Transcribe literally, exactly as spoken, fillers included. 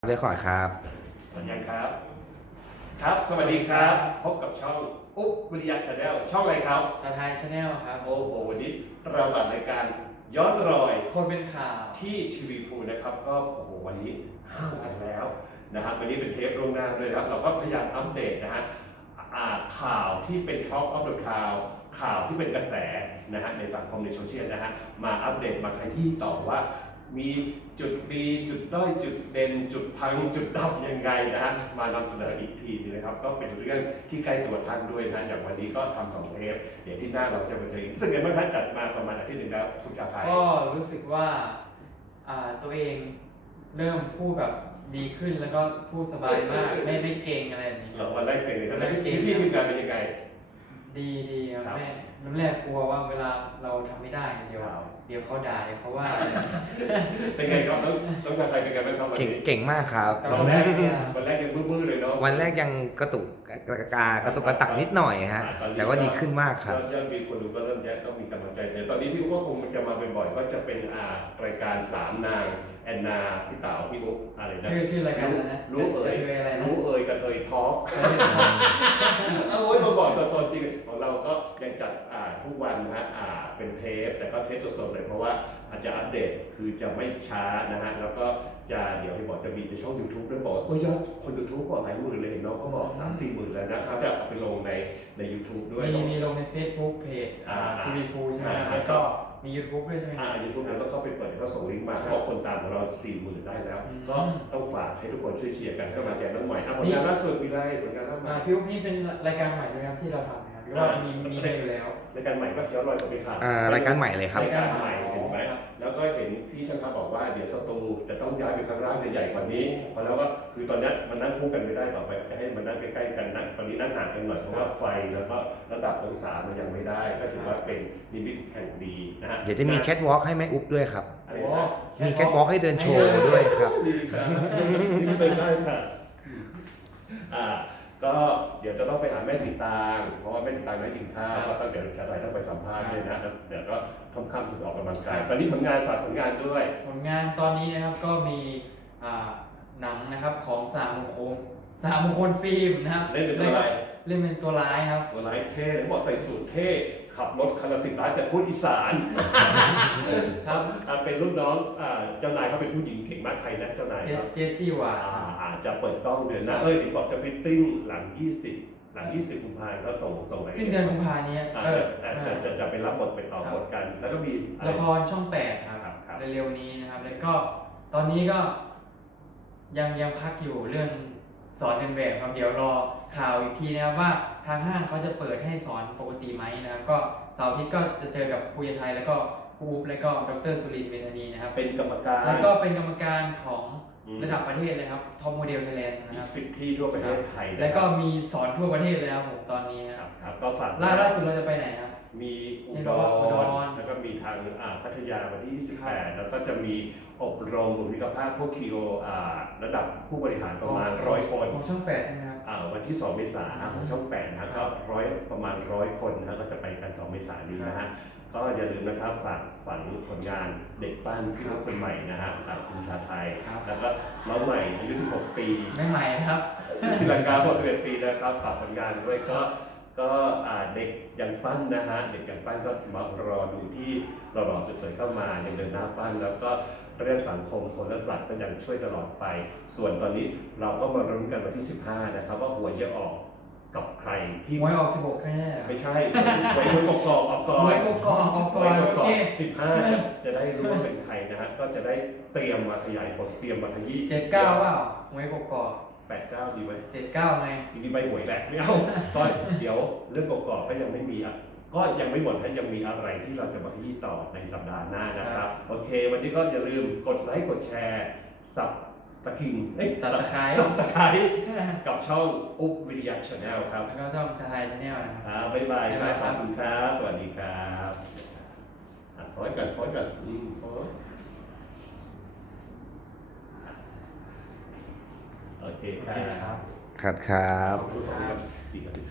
เรียกขอครับสวัสดีครับครับสวัสดีครับพบกับช่องอุ๊บวิทยาชาแนลช่องอะไรครับชาไทยชาแนลครับโอ้โหวันนี้เราบัดรายการย้อนรอยคนเป็นข่าวที่ทีวีพูนะครับก็โอ้โหวันนี้ห้าวันแล้วนะครับวันนี้เป็นเทปล่วงหน้าด้วยครับเราก็พยายามอัปเดตนะฮะข่าวที่เป็นท็อปอัปเดตข่าวข่าวที่เป็นกระแสนะฮะในสังคมในโซเชียลนะฮะมาอัปเดตมาขยี้ต่อว่ามีจุดดีจุดด้อยจุดเด่นจุดพังจุดดับยังไงนะฮะมานำเสนออีกทีนึงนะครับก็เป็นเรื่องที่ใกล้ตัวท่านด้วยนะอย่างวันนี้ก็ทำสองเทปเดี๋ยวที่หน้าเราจะไปเจอซึ่งเห็นว่าท่านจัดมาประมาณอาทิตย์หนึ่งแล้วคุณชาไทยก็รู้สึกว่าตัวเองเริ่มพูดแบบดีขึ้นแล้วก็พูดสบายมากไม่ไม่เก่งอะไรแบบนี้เราวันแรกเก่งเลยครับแล้วที่ที่ทีมงานเป็นยังไงดีดีครับแม่น้ำแรกกลัวว่าเวลาเราทำไม่ได้เดี๋ยวเดี๋ยวเขาด่าเดี๋ยวเขาว่าเป็นไงครับต้องต้องชาไทยเป็นไงบ้างครับวันนี้เก่งมากครับวันแรกวันแรกยังบื้อๆเลยเนาะวันแรกยังกระตุกกระกากระตุกกระตักนิดหน่อยฮะแต่ว่าดีขึ้นมากครับยอดมีคนดูก็เริ่มเยอะก็มีกำลังใจเดี๋ยวตอนนี้พี่ก็คงจะมาบ่อยๆก็จะเป็นอ่ารายการสามนางแอนนาพี่เต๋าพี่อุ๊บอะไรนะชื่อชื่อรายการนะรู้เอ่ยรู้เอ่ยกระเทยทอล์กเอาไว้มาบอกตัวตนจริงของเราก็ยังจัดอ่าทุกวันนะฮะอ่าเป็นเทปแต่ก็เทปสดๆเลยเพราะว่าอาจจะอัปเดตคือจะไม่ช้านะฮะแล้วก็จะเดี๋ยวที่บอกจะมีในช่อง YouTube ด้วยบอกว่ายอดคน YouTube บอกหลายหมื่นเลยเห็นน้องเขาบอกสามสี่หมื่นแล้วนะเขาจะเอาไปลงในใน YouTube ด้วยมีมีลงใน Facebook เพจทีวีพูใช่ไหมแล้วก็มี YouTube ด้วยใช่ไหมอ่า YouTube แล้วก็เข้าไปเปิดเขาส่งลิงก์มาเขาบอกคนตามของเราสี่หมื่นได้แล้วก็ต้องฝากให้ทุกคนช่วยเชียร์กันเข้ามาแจกน้องใหม่ผลงานล่าสุดมีอะไรผลงานล่าสุดพี่อุ๊บนี่เป็นรายการใหม่ใช่ไหมครับที่เราทำนะครับหรือว่ามีมีได้อยู่แล้วรายการใหม่ก็ย้อนรอยกลับไปข่าวรายการใหม่เลยครับรายการใหม่เห็นไหมแล้วก็เห็นพี่ช่างภาพบอกว่าเดี๋ยวสตูจะต้องย้ายไปข้างล่างจะใหญ่กว่านี้เพราะแล้วก็คือตอนนี้มันนั่งคู่กันไม่ได้ต่อไปจะให้มันนั่งใกล้ๆกันนะตอนนี้นั่งห่างกันหน่อยเพราะว่าไฟแล้วก็ระดับองศามันยังไม่ได้ก็ถือว่าเป็นนิมิตแห่งดีนะฮะเดี๋ยวจะมีแคทวอล์กให้แม่อุ๊บด้วยครับมีแคทวอล์กให้เดินโชว์ด้วยครับดีครับนี่เป็นได้ค่ะอ่าก็เดี๋ยวจะต้องไปหาแม่สีตางเพราะว่าแม่สีตางไม่กินข้าวก็ต้องเดี๋ยวชาไทยต้องไปสัมภาษณ์ด้วยนะเดี๋ยวก็ค่ำๆถึงออกกำลังกายตอนนี้ผลงานฝากผลงานด้วยผลงานตอนนี้นะครับก็มีหนังนะครับของสามมงคลสามมงคลฟิล์มนะครับเล่นเป็นตัวอะไรเล่นเป็นตัวร้ายครับตัวร้ายเท่เลยบอกใส่สูทเท่ขับรถคันละสิบล้านแต่พูดอีสานครับเป็นลูกน้องเจ้านายเขาเป็นผู้หญิงเก่งมากใครนะเจ้านายครับเจสซี่หวาอาจจะเปิดกล้องเดือนหน้าเอ้ยถึงบอกจะฟิตติ้งหลังยี่สิบหลังยี่สิบกุมภาพันธ์แล้วส่งส่งไหนสิ้นเดือนกุมภาพันธ์นี้จะจะจะไปรับบทไปต่อบทกันแล้วก็มีละครช่องแปดครับเร็วๆนี้นะครับแล้วก็ตอนนี้ก็ยังยังพักอยู่เรื่องสอนเดินแบบครับเดี๋ยวรอข่าวอีกทีนะครับว่าทางห้างเขาจะเปิดให้สอนปกติไหมนะครับก็เสาร์อาทิตย์ก็จะเจอกับครูยไทยแล้วก็ครูอุ๊บแล้วก็ดรสุรินทร์เวทนีนะครับเป็นกรรมการแล้วก็เป็นกรรมการของระดับประเทศเลยครับท็อปโมเดลไทยแลนด์นะครับสิบที่ทั่วประเทศไทยแล้วก็มีสอนทั่วประเทศแล้วผมตอนนี้ครับครับก็ฝากล่าสุดเราจะไปไหนครับมีอุดรแล้วก็มีทางพัทยาวันที่ยี่สิบแปดแล้วก็จะมีอบรมบุคลิกภาพพวกคิโอระดับผู้บริหารประมาณร้อยคนของช่องแปดใช่ไหมครับวันที่สองเมษายนของช่องแปดนะครับก็ร้อยประมาณร้อยคนนะก็จะไปกันสองเมษายนนี้นะฮะก็อย่าลืมนะครับฝากฝังผลงานเด็กปั้นพี่น้องคนใหม่นะฮะกับคุณชาไทยแล้วก็น้องใหม่อายุสิบหกปีไม่ใหม่ครับที่ลังกาหกสิบเอ็ดปีนะครับฝากผลงานด้วยก็ก็เด็กยังปั้นนะฮะเด็กยังปั้นก็มารอดูที่หล่อๆสวยๆเข้ามายังเดินหน้าปั้นแล้วก็เรื่องสังคมคนและสัตว์ก็ยังช่วยตลอดไปส่วนตอนนี้เราก็มาลุ้นกันวันที่สิบห้านะครับว่าหัวจะออกกับใครที่หวยออกสิบหกแค่ไม่ใช่หวยหวยกอกออกก่อนหวยกอกออกก่อนโอเคสิบห้าจะจะได้รู้ว่าเป็นใครนะฮะก็จะได้เตรียมมาขยายผลเตรียมมาขยี้เจ็ดเก้าเปล่าหวยกอกอแปดเก้าดีไหมเจ็ดเก้าไงทีนี้ใบหวยแหละไม่เอาก็เดี๋ยวเรื่องกอกอก็ยังไม่มีอ่ะก็ยังไม่หมดถ้ายังมีอะไรที่เราจะมาขยี้ต่อในสัปดาห์หน้านะครับโอเควันนี้ก็อย่าลืมกดไลค์กดแชร์สับตะกิงเอ้ยสับตะไคร้สับตะไคร้กับช่องอุ๊บวิทยาชาแนลครับแล้วก็ช่องชาไทยชาแนลนะครับบ๊ายบายครับขอบคุณครับสวัสดีครับขอให้กันขอให้กันอืมขอโอเคครับครับครับ